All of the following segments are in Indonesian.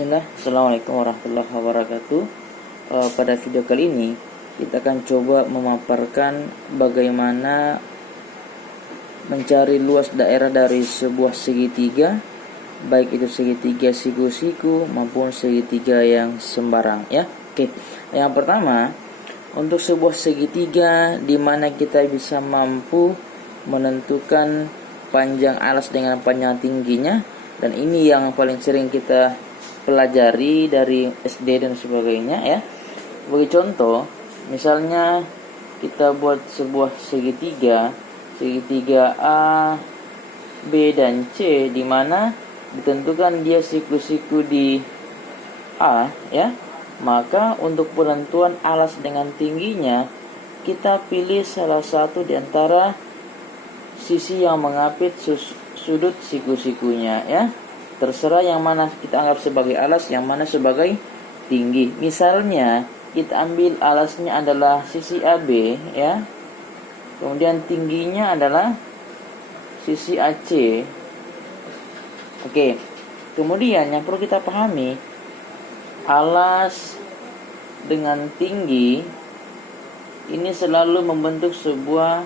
Bismillah, Assalamualaikum warahmatullahi wabarakatuh. Pada video kali ini kita akan coba memaparkan bagaimana mencari luas daerah dari sebuah segitiga, baik itu segitiga siku-siku maupun segitiga yang sembarang, ya. Oke. Yang pertama, untuk sebuah segitiga di mana kita bisa mampu menentukan panjang alas dengan panjang tingginya, dan ini yang paling sering kita pelajari dari SD dan sebagainya, ya. Sebagai contoh, misalnya kita buat sebuah segitiga A, B dan C, di mana ditentukan dia siku-siku di A, ya. Maka untuk penentuan alas dengan tingginya, kita pilih salah satu di antara sisi yang mengapit sudut siku-sikunya, ya. Terserah yang mana kita anggap sebagai alas, yang mana sebagai tinggi. Misalnya kita ambil alasnya adalah sisi AB, ya. Kemudian tingginya adalah sisi AC. Oke. Kemudian yang perlu kita pahami, alas dengan tinggi ini selalu membentuk sebuah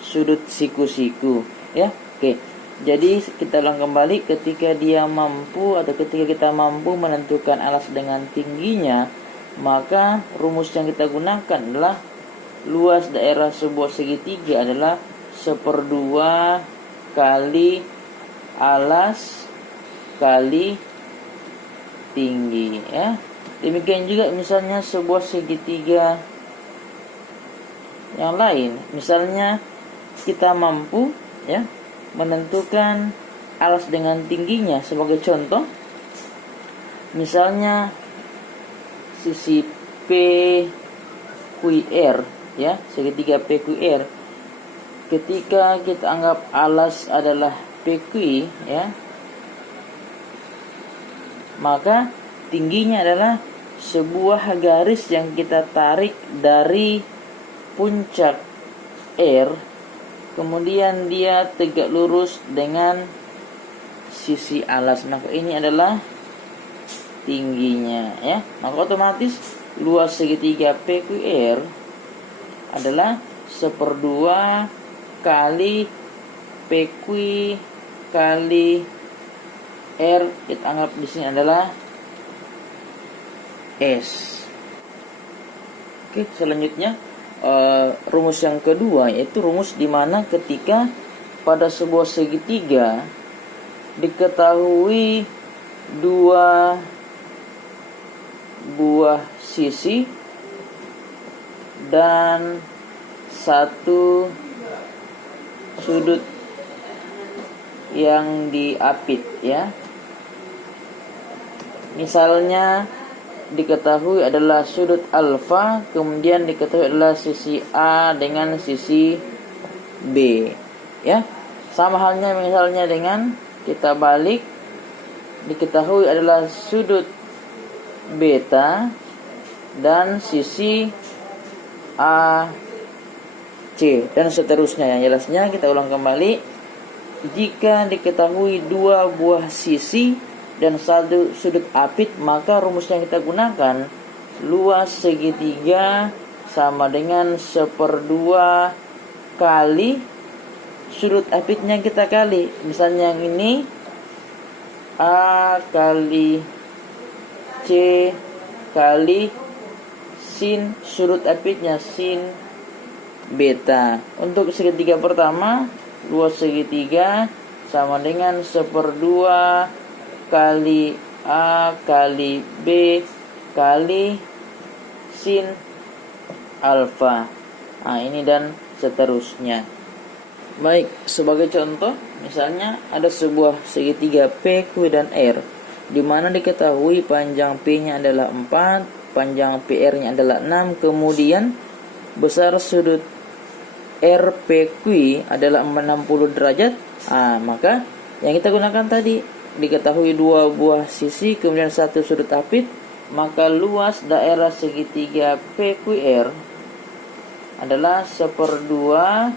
sudut siku-siku, ya. Oke. Jadi kita ulang kembali, ketika dia mampu atau ketika kita mampu menentukan alas dengan tingginya, maka rumus yang kita gunakan adalah luas daerah sebuah segitiga adalah 1/2 kali alas kali tinggi, ya. Demikian juga misalnya sebuah segitiga yang lain, misalnya kita mampu, ya, menentukan alas dengan tingginya. Sebagai contoh, misalnya sisi PQR, ya, segitiga PQR. Ketika kita anggap alas adalah PQ, ya, maka tingginya adalah sebuah garis yang kita tarik dari puncak R, kemudian dia tegak lurus dengan sisi alas. Maka ini adalah tingginya, ya. Maka otomatis luas segitiga PQR adalah 1/2 kali PQ kali R. Kita anggap di sini adalah S. Oke, selanjutnya rumus yang kedua, yaitu rumus di mana ketika pada sebuah segitiga diketahui dua buah sisi dan satu sudut yang diapit, ya. Misalnya diketahui adalah sudut alfa, kemudian diketahui adalah sisi A dengan sisi B, ya. Sama halnya misalnya dengan kita balik, diketahui adalah sudut beta dan sisi AC dan seterusnya. Yang jelasnya kita ulang kembali, jika diketahui dua buah sisi dan satu sudut apit, maka rumus yang kita gunakan luas segitiga sama dengan 1/2 kali sudut apitnya kita kali. Misalnya yang ini A kali C kali sin sudut apitnya sin beta. Untuk segitiga pertama, luas segitiga sama dengan 1/2 kali A kali B kali sin alfa. Nah, ini dan seterusnya. Baik, sebagai contoh, misalnya ada sebuah segitiga PQ dan R, di mana diketahui panjang P-nya adalah 4, panjang PR-nya adalah 6, kemudian besar sudut RPQ adalah 60 derajat. Maka yang kita gunakan tadi, diketahui dua buah sisi kemudian satu sudut apit, maka luas daerah segitiga PQR adalah 1/2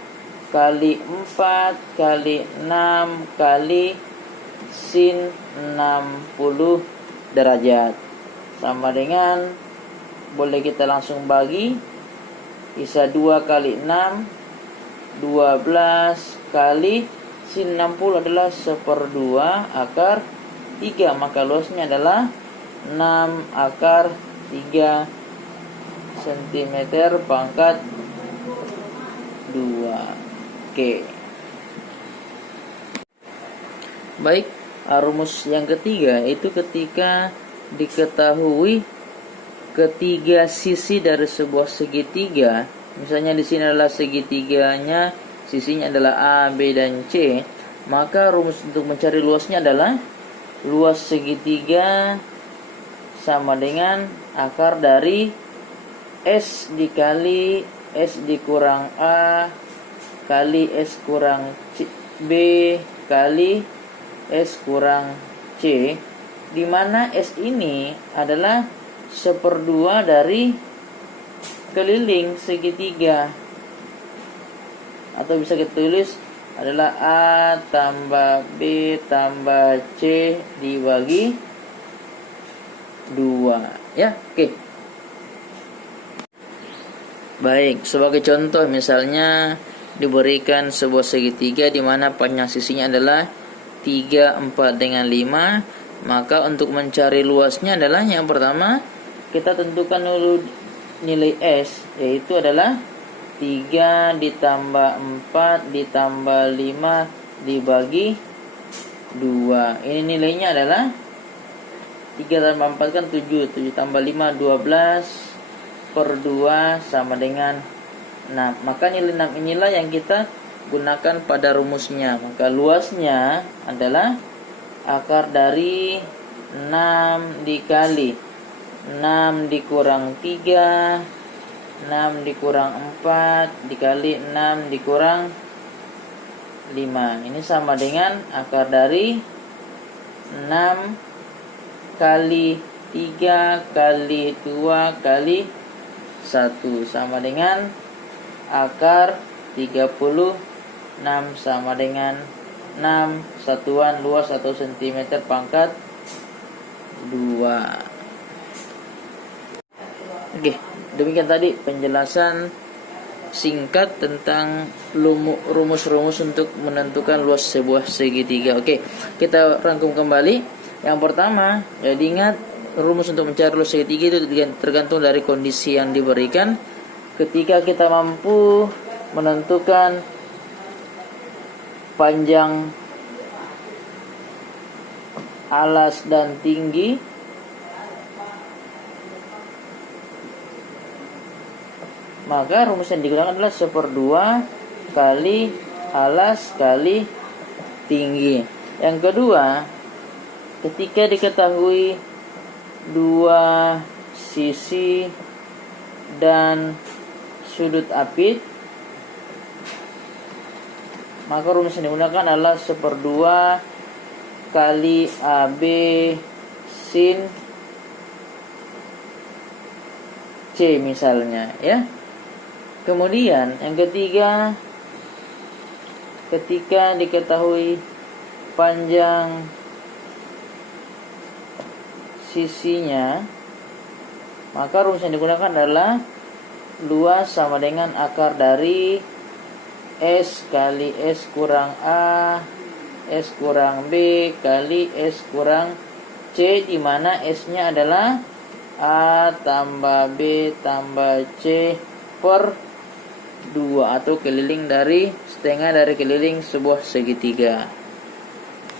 kali 4 kali 6 kali sin 60 derajat. Sama dengan, boleh kita langsung bagi, bisa 2 kali 6, 12 kali sin 60 adalah 1/2 akar 3. Maka luasnya adalah 6 akar 3 cm pangkat 2. Oke. Baik, rumus yang ketiga itu ketika diketahui ketiga sisi dari sebuah segitiga. Misalnya di sini adalah segitiganya, sisinya adalah A, B, dan C. Maka rumus untuk mencari luasnya adalah luas segitiga sama dengan akar dari S dikali S dikurang A kali S kurang B kali S kurang C, di mana S ini adalah 1/2 dari keliling segitiga, atau bisa kita tulis adalah A tambah B tambah C dibagi 2. Ya, oke. Baik, sebagai contoh misalnya diberikan sebuah segitiga di mana panjang sisinya adalah 3, 4 dengan 5. Maka untuk mencari luasnya adalah yang pertama kita tentukan dulu nilai S, yaitu adalah 3 ditambah 4 ditambah 5 dibagi 2. Ini nilainya adalah 3 tambah 4 kan 7, 7 tambah 5 12/2 sama dengan 6. Maka nilai 6 inilah yang kita gunakan pada rumusnya. Maka luasnya adalah akar dari 6 dikali 6 dikurang 3, 6 dikurang 4 dikali 6 dikurang 5. Ini sama dengan akar dari 6 kali 3 kali 2 kali 1 sama dengan akar 36 sama dengan 6 satuan luas atau cm pangkat 2. Oke, demikian tadi penjelasan singkat tentang rumus-rumus untuk menentukan luas sebuah segitiga. Oke, kita rangkum kembali. Yang pertama, jadi ingat rumus untuk mencari luas segitiga itu tergantung dari kondisi yang diberikan. Ketika kita mampu menentukan panjang, alas, dan tinggi, maka rumus yang digunakan adalah 1/2 kali alas kali tinggi. Yang kedua, ketika diketahui dua sisi dan sudut apit, maka rumus yang digunakan adalah 1/2 kali AB sin C misalnya, ya. Kemudian yang ketiga, ketika diketahui panjang sisinya, maka rumus yang digunakan adalah luas sama dengan akar dari S kali S kurang A S kurang B kali S kurang C, di mana S-nya adalah A tambah B tambah C per 2, atau keliling dari setengah dari keliling sebuah segitiga.